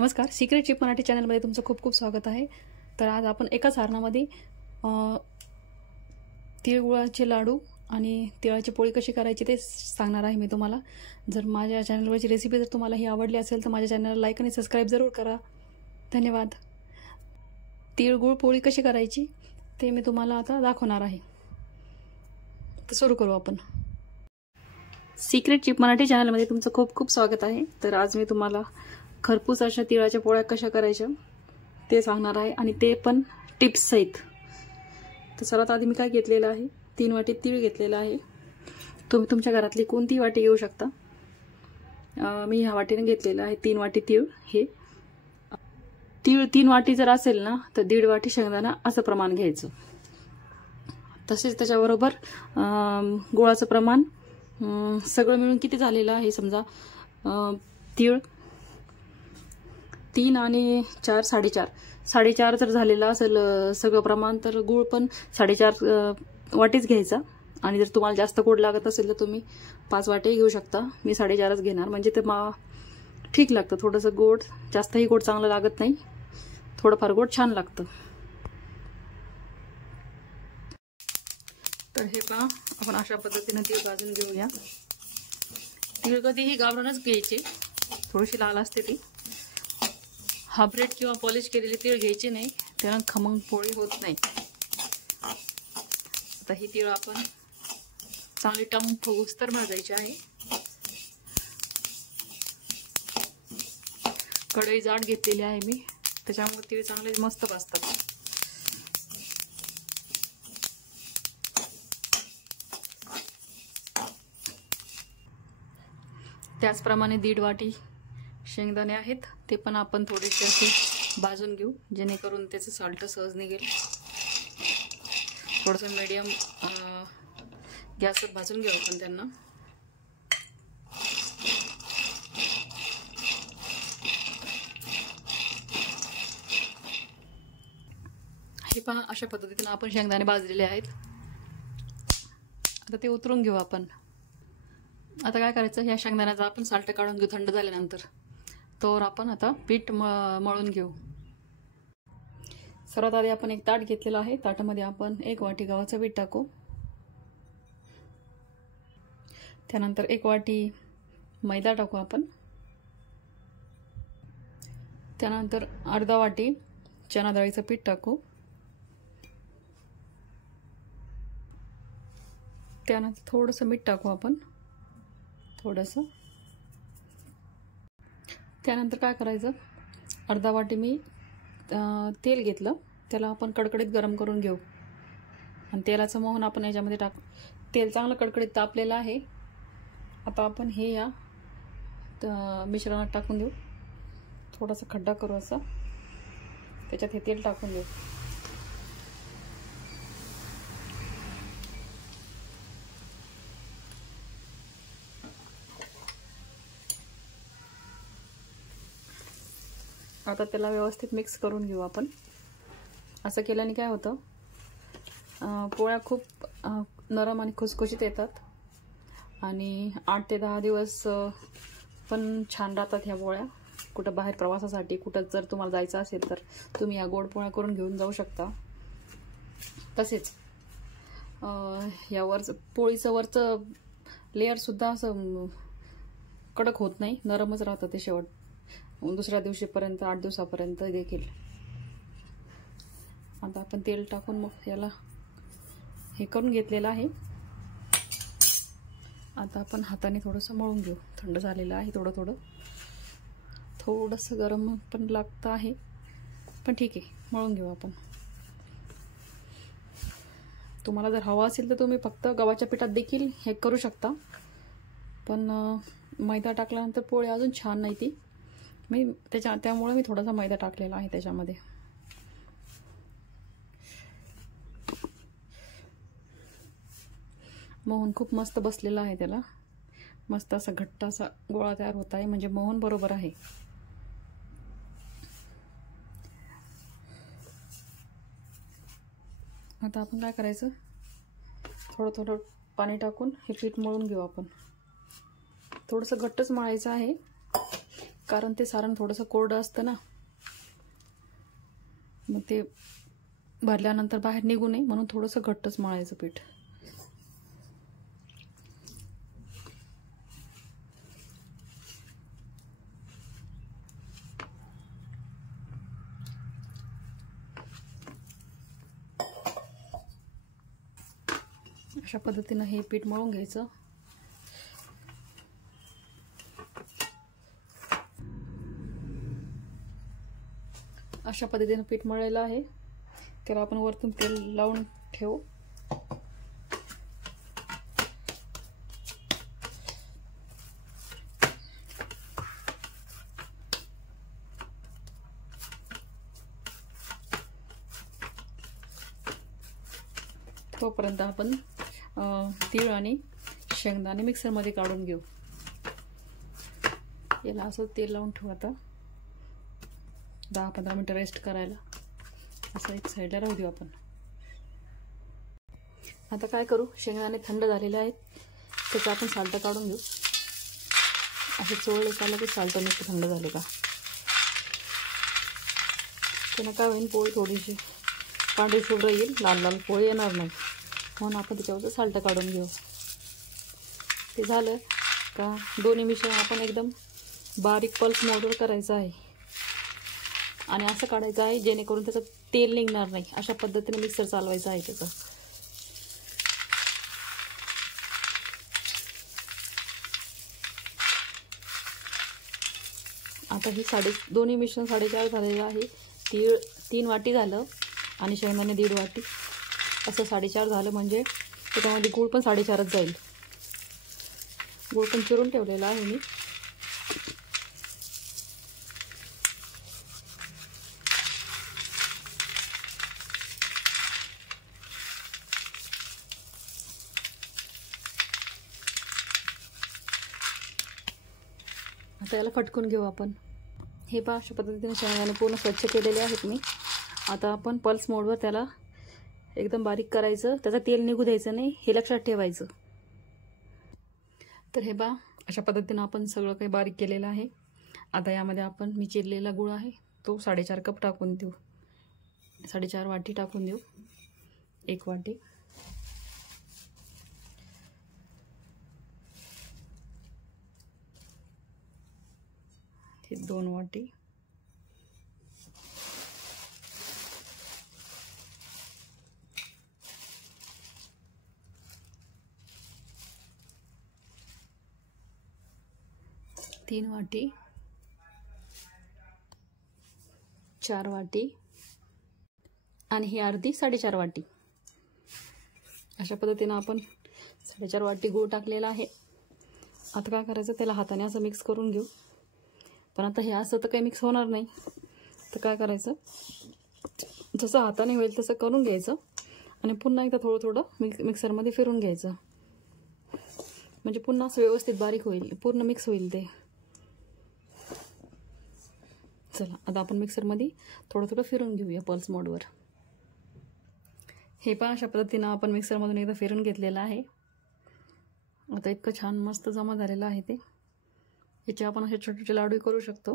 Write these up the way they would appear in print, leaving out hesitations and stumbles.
नमस्कार, secret chip Marathi चॅनलमध्ये तुमचं खूप खूप स्वागत आहे। तर आज आपण एका सारणामध्ये तिळगुळाचे लाडू आणि तिळाची पोळी कशी करायची ते सांगणार आहे मी तुम्हाला। जर माझ्या चॅनलवरची रेसिपी जर तुम्हाला ही आवडली असेल तर माझ्या चॅनलला लाईक आणि सबस्क्राईब जरूर करा। धन्यवाद। तिळगुळ पोळी कशी करायची ते मी तुम्हाला आता दाखवणार आहे। तर सुरू करू आपण। सिक्रेट चिप मराठी चॅनलमध्ये तुमचं खूप खूप स्वागत आहे। तर आज मी तुम्हाला खरपूस अशा तिळाच्या पोळ्या कशा करायच्या ते सांगणार आहे आणि ते पण टिप्स सहित। तर सर्वात आधी मी काय घेतलेलं आहे, 3 वाटी तीळ घेतलेला आहे। तुम्ही तुमच्या घरातली कोणती वाटी घेऊ शकता। मी ह्या वाटीने घेतलेलं आहे 3 वाटी तीळ। हे तीळ 3 वाटी जर असेल ना तर 1.5 वाटी शेंगदाणा असं प्रमाण घ्यायचं। तसेच त्याच्याबरोबर गुळाचं प्रमाण सगळं मिळून किती झालेलं आहे समजा, तीळ 3 आणि 4 साडेचार जर झालेला असेल सगळं प्रमाण तर गुळ पण 4.5 वाटीच घ्यायचा। आणि जर तुम्हाला जास्त गोड लागत असेल तर तुम्ही 5 वाटी घेऊ शकता। मी 4.5च घेणार, म्हणजे ते ठीक लागतं। थोडंसं गोड, जास्तही गोड चांगलं लागत नाही, थोडंफार गोड छान लागतं। तर हे पहा, आपण अशा पद्धतीने तीळ भाजून घेऊया। तीळ कधीही गावरानच घ्यायचे, थोडीशी लाल असते ती। हायब्रिड किंवा पॉलिश केलेले तीळ घ्यायचे नाही, त्याला खमंग पोळी होत नाही। आता ही तीळ आपण चांगली टम फुगूस्तर भाजायची आहे। कढई जाड घेतलेली आहे मी, त्याच्यामुळे तीळ चांगले मस्त भाजतात। त्याचप्रमाणे 1.5 वाटी शेंगदाणे आहेत, ते पण आपण थोडेसे असे भाजून घेऊ, जेणेकरून त्याचं साल्ट सहज निघेल। थोडंसं मीडियम गॅसवर भाजून घेऊ आपण त्यांना। हे पहा, अशा पद्धतीने आपण शेंगदाणे भाजलेले आहेत। आता ते उतरून घेऊ आपण। आता काय करायचं, ह्या शेंगदाण्याचा आपण साल्ट काढून घेऊ थंड झाल्यानंतर। तर आपण आता पीठ मळून घेऊ। सर्वात आधी आपण एक ताट घेतलेलं आहे, ताटामध्ये आपण 1 वाटी गव्हाचं पीठ टाकू। त्यानंतर 1 वाटी मैदा टाकू आपण। त्यानंतर अर्धा वाटी चना डाळीचं पीठ टाकू। त्यानंतर थोडंसं मीठ टाकू आपण, थोडंसं। त्यानंतर काय करायचं, अर्धा वाटी मी तेल घेतलं, त्याला आपण कडकडीत गरम करून घेऊ। आणि तेलाचं मोहन आपण याच्यामध्ये टाकू। तेल चांगलं कडकडीत तापलेलं आहे। आता आपण हे या मिश्रणात टाकून देऊ। थोडासा खड्डा करू असं, त्याच्यात हे तेल टाकून देऊ। आता त्याला व्यवस्थित मिक्स करून घेऊ आपण। असं केल्याने काय होतं, पोळ्या खूप नरम आणि खुसखुशीत येतात आणि 8 ते 10 दिवस पण छान राहतात ह्या पोळ्या। कुठं बाहेर प्रवासासाठी कुठं जर तुम्हाला जायचं असेल तर तुम्ही या गोड पोळ्या करून घेऊन जाऊ शकता। तसेच यावर पोळीचं वरचं लेअर सुद्धा असं कडक होत नाही, नरमच राहतं ते शेवट दुसऱ्या दिवशीपर्यंत, 8 दिवसापर्यंत देखील। आता आपण तेल टाकून मग याला हे करून घेतलेलं आहे। आता आपण हाताने थोडंसं मळून घेऊ। थंड झालेलं आहे, थोडंसं गरम पण लागतं आहे, पण ठीक आहे, मळून घेऊ आपण। तुम्हाला जर हवा असेल तर तुम्ही फक्त गव्हाच्या पिठात देखील हे करू शकता, पण मैदा टाकल्यानंतर पोळी अजून छान नाही ती। त्यामुळे मी थोडासा मैदा टाकलेला आहे त्याच्यामध्ये। मोहन खूप मस्त बसलेला आहे, त्याला मस्त असा घट्ट असा गोळा तयार होत आहे, म्हणजे मोहन बरोबर आहे। आता आपण काय करायचं, थोडं थोडं पाणी टाकून हे पीठ मळून घेऊ आपण। थोडंसं घट्टच मळायचं आहे, कारण ते सारण थोडंसं कोरडं असतं ना, मग ते भरल्यानंतर बाहेर निघू नये म्हणून थोडंसं घट्टच मळायचं पीठ. अशा पद्धतीनं हे पीठ मळून घ्यायचं. अशा पद्धतीनं पीठ मळलेलं आहे. त्याला आपण वरतून तेल लावून ठेवू. तोपर्यंत आपण तीळ आणि शेंगदाणे मिक्सरमध्ये काढून घेऊ. याला असं तेल लावून ठेवू. आता 10-15 मिनिटं रेस्ट करायला असं एक साईडला राहू देऊ आपण. आता काय करू, शेंगदाणे थंड झालेले आहेत, त्याचं आपण साल्ट काढून घेऊ. असे चोळले चाललं की साल्ट नुसतं थंड झाले का त्यानं काय होईल, पोळी थोडीशी पांढरी शुभ्र येईल, लाल लाल पोळी येणार नाही. म्हणून आपण त्याच्यावरचं साल्ट काढून घेऊ. ते झालं का दोन्ही मिश्रण आपण एकदम बारीक पल्स मोडवर करायचं आहे आणि असं काढायचं आहे जेणेकरून त्याचं तेल निघणार नाही. अशा पद्धतीने मिक्सर चालवायचं आहे त्याचं. आता ही दोन्ही मिश्रण 4.5 झालेलं आहे. तीळ 3 वाटी झालं आणि शेंगदाणे 1.5 वाटी, असं 4.5 झालं. म्हणजे त्याच्यामध्ये गूळ पण 4.5च जाईल. गूळ पण चिरून ठेवलेला आहे मी. आता याला फटकून घेऊ आपण. हे पहा, अशा पद्धतीने शेंगदाणे पूर्ण स्वच्छ केलेले आहेत मी. आता आपण पल्स मोडवर त्याला एकदम बारीक करायचं, त्याचं तेल निघू द्यायचं नाही, हे लक्षात ठेवायचं. तर हे पहा, अशा पद्धतीनं आपण सगळं काही बारीक केलेलं आहे. आता यामध्ये आपण मी चिरलेला गूळ आहे तो 4.5 कप टाकून देऊ. 4.5 वाटी टाकून देऊ. 1 वाटी, हे 2 वाटी, तीन वाटी, 4 वाटी आणि ही अर्धी 4.5 वाटी. अशा पद्धतीनं आपण 4.5 वाटी गूळ टाकलेला आहे. आता काय करायचं, त्याला हाताने असं मिक्स करून घेऊ. पण आता हे असं तर काही मिक्स होणार नाही. तर काय करायचं, जसं हाताने होईल तसं करून घ्यायचं आणि पुन्हा एकदा थोडं थोडं मिक्सरमध्ये फिरून घ्यायचं. म्हणजे पुन्हा असं व्यवस्थित बारीक होईल, पूर्ण मिक्स होईल ते. चला, आता आपण मिक्सरमध्ये थोडं थोडं फिरून घेऊया पल्स मोडवर. हे पण अशा पद्धतीनं आपण मिक्सरमधून एकदा फिरून घेतलेलं आहे. आता इतकं छान मस्त जमा झालेलं आहे ते. याचे आपण असे छोटे छोटे लाडू करू शकतो.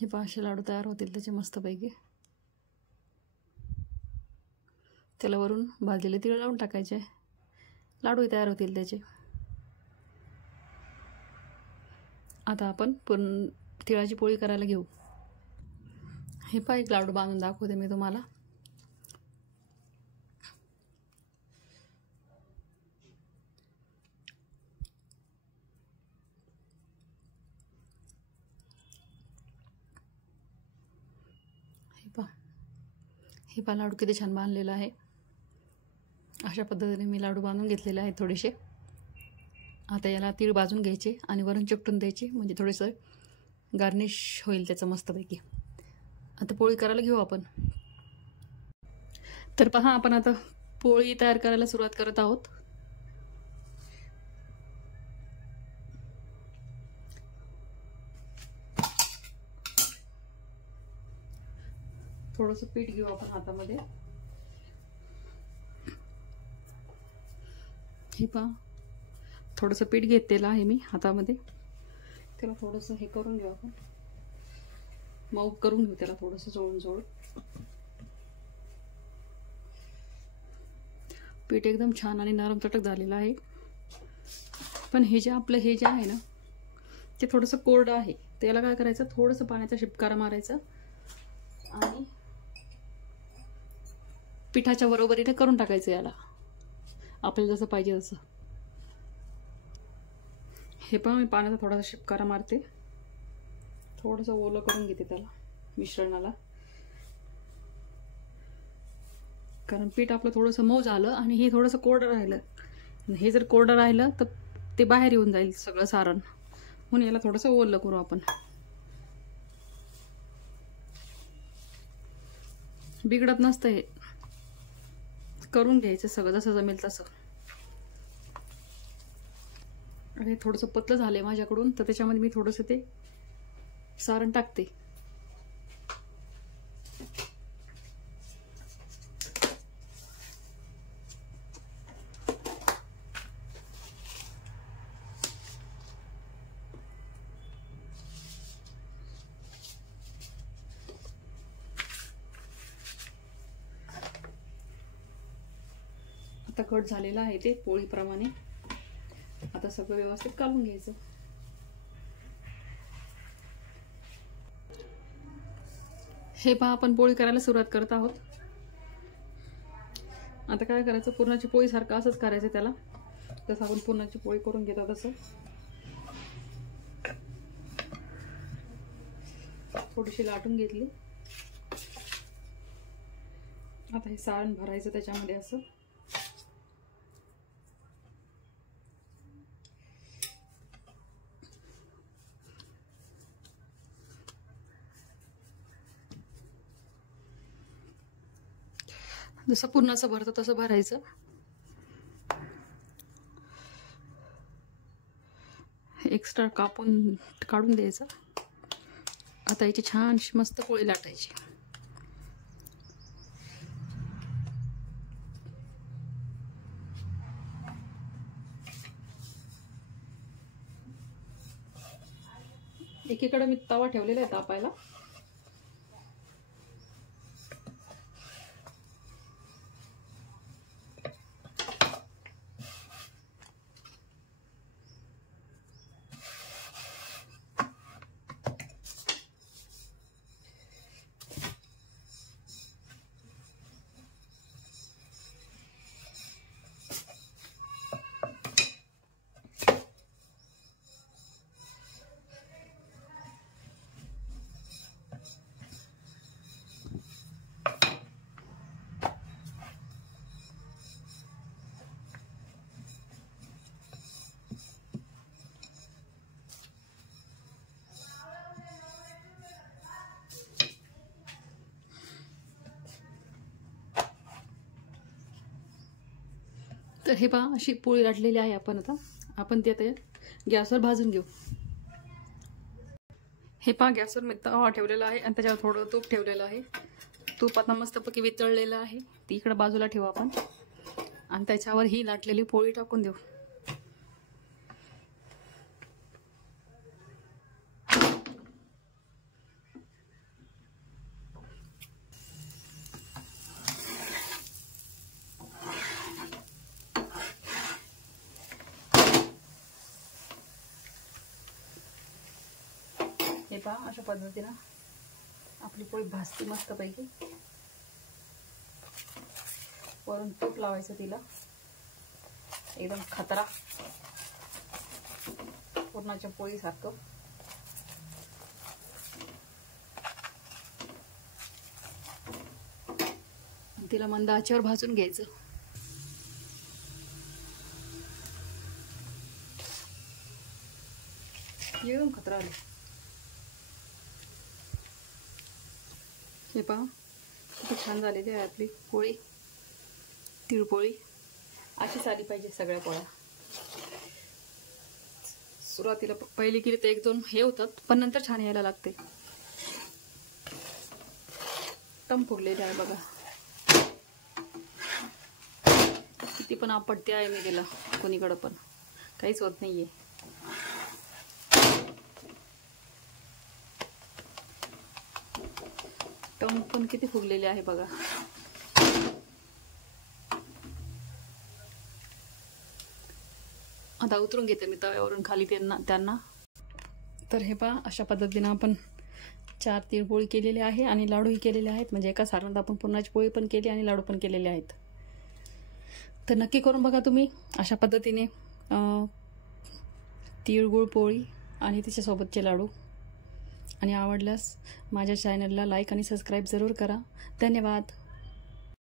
हे 500 लाडू तयार होतील त्याचे मस्तपैकी. त्याला वरून भाजलेले तीळ लावून टाकायचे, लाडूही तयार होतील त्याचे. आता आपण तिळाची पोळी करायला घेऊ. हे पहा, एक लाडू बांधून दाखवते मी तुम्हाला. हे पहा लाडू किती छान बांधलेला आहे. अशा पद्धतीने मी लाडू बांधून घेतलेले आहेत थोडेसे. आता याला तीळ भाजून घ्यायचे आणि वरून चिकटून द्यायचे, म्हणजे थोडंसं गार्निश होईल त्याचं मस्तपैकी. आता पोळी करायला घेऊ आपण. तर पहा, आपण आता पोळी तयार करायला सुरुवात करत आहोत. थोडंसं पीठ घेऊ आपण हातामध्ये. हे पहा, थोडंसं पीठ घेतलेलं आहे मी हातामध्ये. त्याला थोडंसं हे करून घेऊ आपण, मऊ करून घेऊ त्याला थोडंसं जोडून जोडून. पीठ एकदम छान आणि नरम चटक झालेलं आहे. पण हे जे आपलं हे जे आहे ना ते थोडंसं कोरडं आहे. त्याला काय करायचं, थोडंसं पाण्याचा शिपकारा मारायचा आणि पिठाच्या बरोबरीने करून टाकायचं याला, आपल्याला जसं पाहिजे तसं. हे पण मी पाण्याचा थोडासा शिपकारा मारते, थोडंसं ओलं करून घेते त्याला मिश्रणाला, कारण पीठ आपलं थोडंसं मऊ झालं आणि हे थोडंसं कोरडं राहिलं. हे जर कोरडं राहिलं तर ते बाहेर येऊन जाईल सगळं सारण, म्हणून याला थोडंसं ओलं करू आपण. बिघडत नसतं हे, करून घ्यायचं सगळं जसं जमेल तसं. आणि थोडंसं पतलं झालंय माझ्याकडून, तर त्याच्यामध्ये मी थोडंसं ते सारण टाकते. आता कट झालेलं आहे ते पोळीप्रमाणे. आता सगळं व्यवस्थित काढून घ्यायचं. हे पहा, आपण पोळी करायला सुरुवात करत आहोत. आता काय करायचं, पुरणाची पोळी सारखं असंच करायचं त्याला, जसं आपण पुरणाची पोळी करून घेतो तसं. थोडीशी लाटून घेतली. आता हे सारण भरायचं त्याच्यामध्ये असं. जसं पुरणाचं भरतं तसं भरायचं. एक्स्ट्रा कापून काढून द्यायचं. आता याची छान मस्त पोळी लाटायची. एकीकडे मी तवा ठेवलेला आहे तापायला. तर हे पहा, अशी पोळी लाटलेली आहे आपण. आता आपण ती आता गॅसवर भाजून घेऊ. हे पहा, गॅसवर मी तवा ठेवलेला आहे आणि त्याच्यावर थोडं तूप ठेवलेलं आहे. तूप आता मस्तपैकी वितळलेलं आहे, ती इकडे बाजूला ठेवू आपण. आणि त्याच्यावर ही लाटलेली पोळी टाकून देऊ. हे पहा, अशा पद्धतीनं आपली पोळी भाजती मस्तपैकी. वरून तूप लावायचं तिला, एकदम खतरा पुरणाच्या पोळी सारखं. तिला मंद आचेवर भाजून घ्यायचं. एकदम खतरा आली. हे पहा, किती छान झालेली आहे आपली पोळी, तिळपोळी. अशीच आली पाहिजे सगळ्या पोळ्या. सुरुवातीला पहिली केली तर एक दोन हे होतात, पण नंतर छान यायला लागते. टम फुगलेली आहे बघा. किती पण आपटते आहे मी तिला कोणीकडं, पण काहीच होत नाहीये. किती फुगलेले आहे बघा. आता उतरून घेते मी तव्यावरून खाली त्यांना. तर हे पहा, अशा पद्धतीनं आपण 4 तिळपोळी केलेले आहे आणि लाडूही केलेले आहेत. म्हणजे एका सारणात आपण पुरणाची पोळी पण केली आणि लाडू पण केलेले आहेत. तर नक्की करून बघा तुम्ही अशा पद्धतीने तिळगुळ पोळी आणि त्याच्यासोबतचे लाडू. आणि आवडल्यास माझ्या चॅनलला लाईक आणि सबस्क्राईब जरूर करा. धन्यवाद.